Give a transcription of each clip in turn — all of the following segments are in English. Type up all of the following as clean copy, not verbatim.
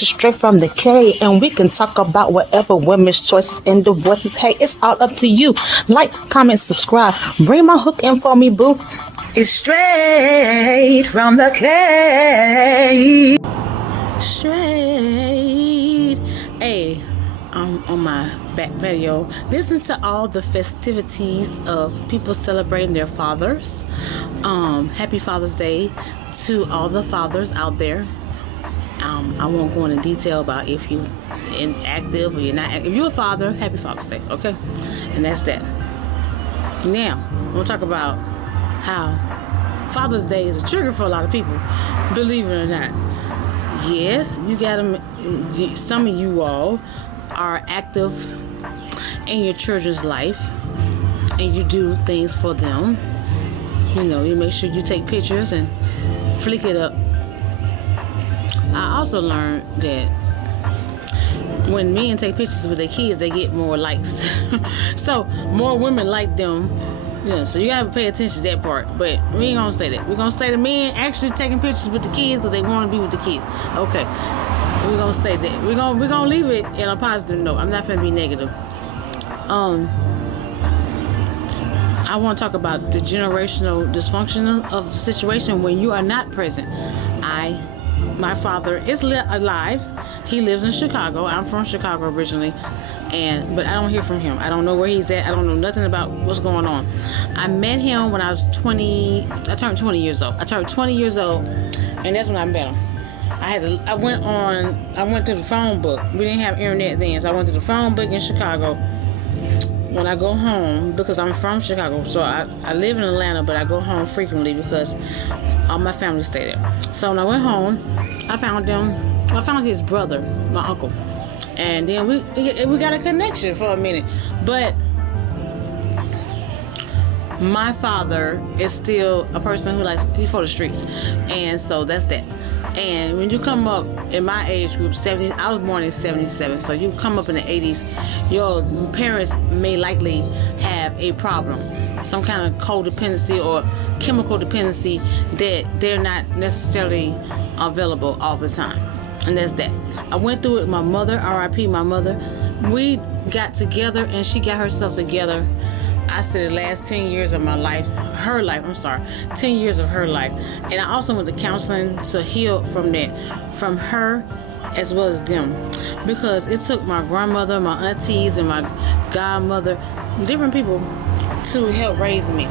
to Straight from the K, and we can talk about whatever women's choices and divorces. Hey, it's all up to you. Like, comment, subscribe. Bring my hook in for me, boo. It's straight from the K. Straight. Hey, I'm on my back patio. Listen to all the festivities of people celebrating their fathers. Happy Father's Day to all the fathers out there. I won't go into detail about if you're inactive or you're not active. If you're a father, happy Father's Day, okay? And that's that. Now, I'm going to talk about how Father's Day is a trigger for a lot of people, believe it or not. Yes, you got them. Some of you all are active in your children's life, and you do things for them. You know, you make sure you take pictures and flick it up. I also learned that when men take pictures with their kids, they get more likes. So more women like them. Yeah, so you gotta pay attention to that part. But we ain't gonna say that. We're gonna say the men actually taking pictures with the kids because they want to be with the kids. Okay, we're gonna say that. We're gonna leave it in a positive note. I'm not gonna be negative. I want to talk about the generational dysfunction of the situation when you are not present. My father is alive. He lives in Chicago. I'm from Chicago originally, but I don't hear from him. I don't know where he's at. I don't know nothing about what's going on. I met him when I was 20. I turned 20 years old. I turned 20 years old, and that's when I met him. I went through the phone book. We didn't have internet then, so I went through the phone book in Chicago. When I go home, because I'm from Chicago, so I live in Atlanta, but I go home frequently because all my family stay there. So when I went home, I found his brother, my uncle, and then we got a connection for a minute. But my father is still a person who he's for the streets, and so that's that. And when you come up in my age group, 70, I was born in 77, so you come up in the 80s, your parents may likely have a problem, some kind of codependency or chemical dependency that they're not necessarily available all the time. And that's that. I went through it with my mother, RIP my mother. We got together and she got herself together. I said the last 10 years of my life, 10 years of her life. And I also went to counseling to heal from that, from her as well as them. Because it took my grandmother, my aunties, and my godmother, different people to help raise me.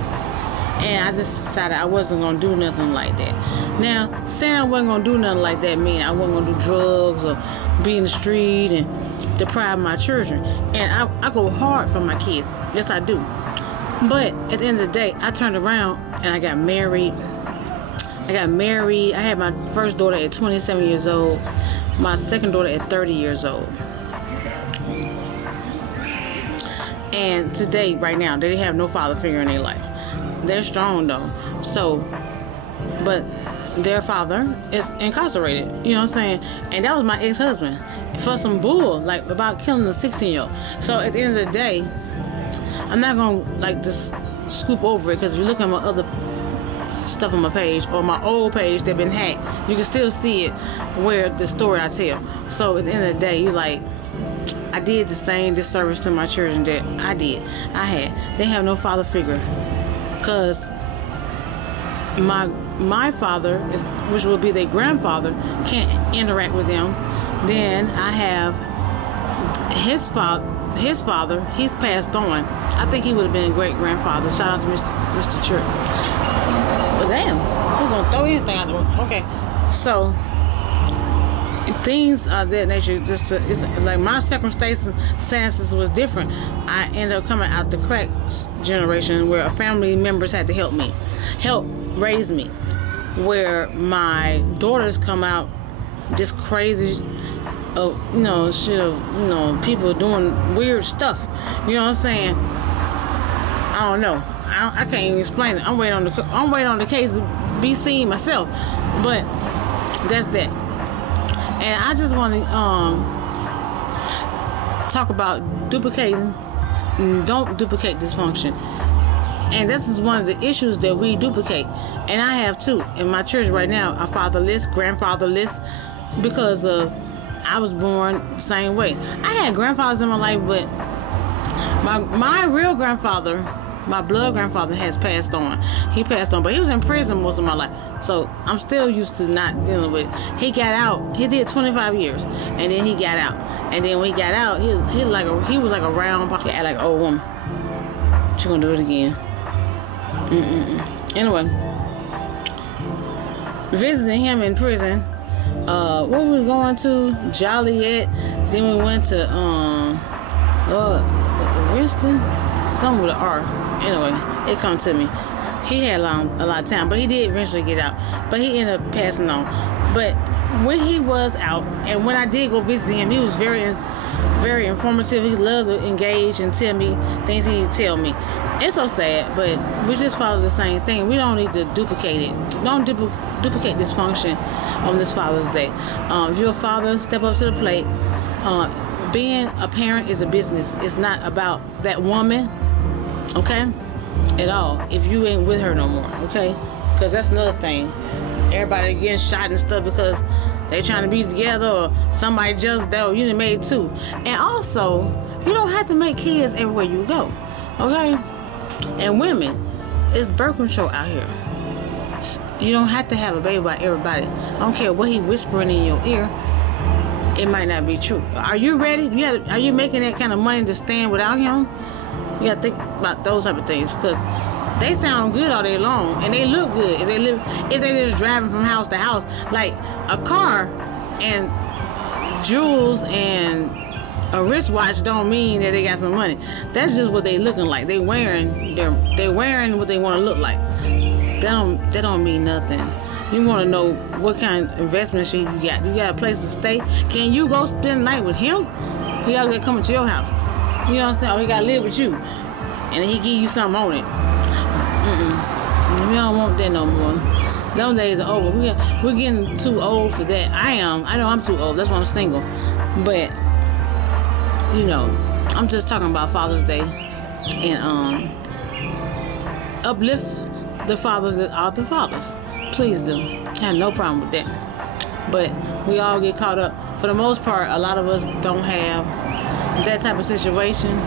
And I just decided I wasn't going to do nothing like that. Now, saying I wasn't going to do nothing like that mean I wasn't going to do drugs or be in the street and deprive my children. And I go hard for my kids. Yes, I do. But at the end of the day, I turned around and I got married. I had my first daughter at 27 years old. My second daughter at 30 years old. And today, right now, they have no father figure in their life. They're strong though. So, but their father is incarcerated. You know what I'm saying? And that was my ex-husband for some bull, about killing a 16-year-old. So at the end of the day, I'm not gonna just scoop over it, because if you look at my other stuff on my page or my old page that been hacked, you can still see it where the story I tell. So at the end of the day, I did the same disservice to my children that they have no father figure, because my father which will be their grandfather, can't interact with them. Then I have his father, he's passed on. I think he would have been a great grandfather. Shout out to Mr. Church. But damn, who's gonna throw anything out the window? Okay, so things of that nature. Just my circumstances was different. I ended up coming out the crack generation where family members had to help raise me. Where my daughters come out just crazy. Shit of, people doing weird stuff. You know what I'm saying? I don't know. I can't even explain it. I'm waiting on the case to be seen myself. But that's that. And I just want to talk about duplicating. Don't duplicate dysfunction. And this is one of the issues that we duplicate. And I have too. In my church right now, I'm fatherless, grandfatherless, because of I was born the same way. I had grandfathers in my life, but my real grandfather, my blood grandfather, has passed on. He passed on, but he was in prison most of my life. So I'm still used to not dealing with it. He got out. He did 25 years, and then he got out. And then when he got out, he was like a round pocket, like an old woman. She gonna do it again. Anyway, visiting him in prison. What we going to? Joliet. Then we went to Winston, something with an R. Anyway, it come to me. He had a lot of time, but he did eventually get out. But he ended up passing on. But when he was out, and when I did go visit him, he was very, very informative. He loved to engage and tell me things he need to tell me. It's so sad, but we just follow the same thing. We don't need to duplicate it. Don't duplicate this function on this Father's Day. If you're a father, step up to the plate. Being a parent is a business. It's not about that woman, okay, at all. If you ain't with her no more, okay? Because that's another thing. Everybody getting shot and stuff because they trying to be together, or somebody just that, or you done made two. And also, you don't have to make kids everywhere you go, okay? And women, it's birth control out here. You don't have to have a baby by everybody. I don't care what he whispering in your ear. It might not be true. Are you ready? Are you making that kind of money to stand without him? You got to think about those type of things, because they sound good all day long and they look good if they just driving from house to house. Like a car and jewels and a wristwatch don't mean that they got some money. That's just what they looking like. They wearing what they want to look like. That don't mean nothing. You want to know what kind of investment you got. You got a place to stay. Can you go spend the night with him? He got to come to your house. You know what I'm saying? Or he got to live with you, and he give you something on it. We don't want that no more. Those days are over. We're getting too old for that. I know I'm too old. That's why I'm single. But you know, I'm just talking about Father's Day and uplift the fathers that are the fathers. Please do. I have no problem with that. But we all get caught up. For the most part, a lot of us don't have that type of situation.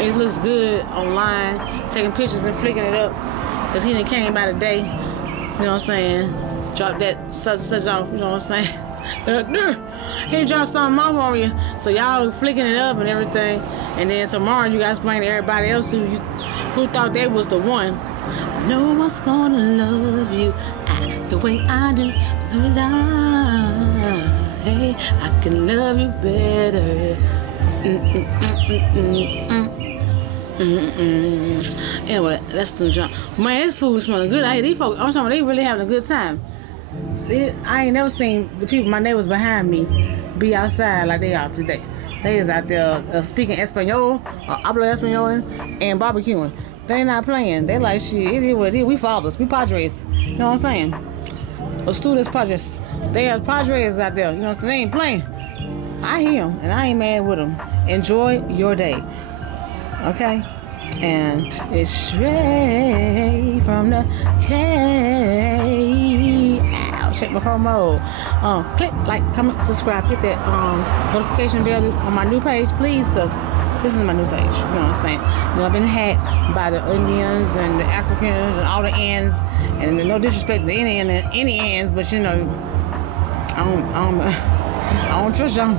It looks good online, taking pictures and flicking it up, because he done came by the day. You know what I'm saying? Drop that such and such off. You know what I'm saying? He dropped something off on you. So y'all flicking it up and everything. And then tomorrow you guys explain to everybody else who thought they was the one. No one's gonna love you the way I do. Hey, I can love you better. Anyway, that's too drunk. Man, this food smelling good. These folks, I'm talking, they really having a good time. I ain't never seen the people, my neighbors behind me, be outside like they are today. They is out there speaking Espanol, hablo Espanol, and barbecuing. They not playing. They like, shit, it is what it is. We fathers. We Padres. You know what I'm saying? Students Padres. They are Padres out there. You know what I'm saying? They ain't playing. I hear them, and I ain't mad with them. Enjoy your day. Okay? And it's straight from the K. Ow, check my promo. Click, like, comment, subscribe, hit that notification bell on my new page, please, because this is my new page. You know what I'm saying? You know, I've been hacked by the Indians and the Africans and all the ends. And no disrespect to any ends, but you know, I don't trust y'all.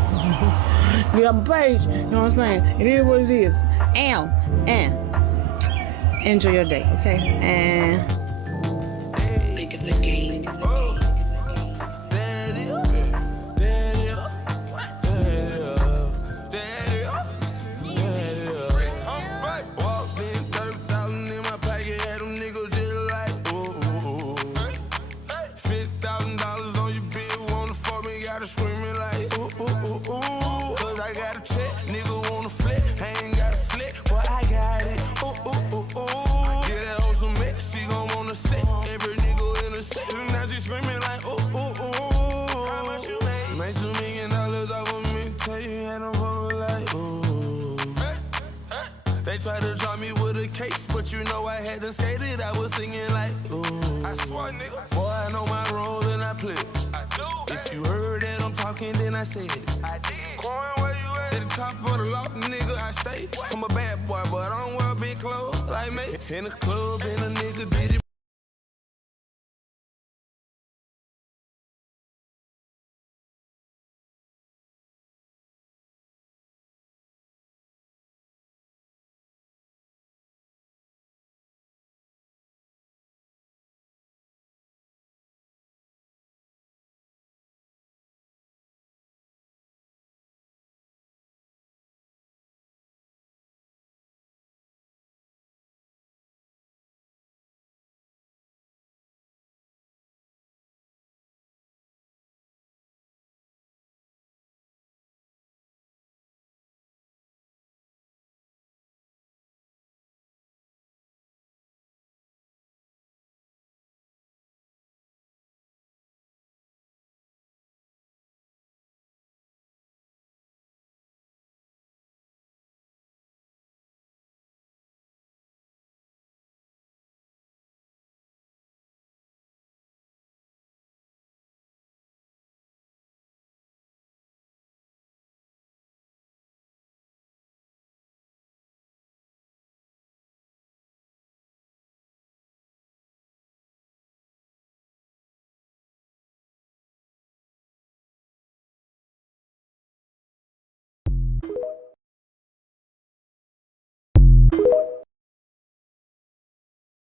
You got my page. You know what I'm saying? It is what it is. And enjoy your day, okay? And think it's a game. Screaming like, ooh, ooh, ooh, ooh. Cause I got a check, nigga wanna flip. I ain't got a flip, but I got it. Ooh, ooh, ooh, ooh. Get that hoe some mix, she gon' wanna sit. Every nigga in the section, now she screaming like, ooh, ooh, ooh. How much you made? Made $2 million off of me. Tell you, and I'm fucking like, ooh. They tried to drop me with a case, but you know I had to skate it. I was singing like, ooh. I swear, nigga. Boy, I know my role and I play. I do. If you heard that I'm talking, then I said it. Quan, where you at? At the top of the loft, nigga, I stay. I'm a bad boy, but I don't wear big clothes like me. In the club, and a nigga did it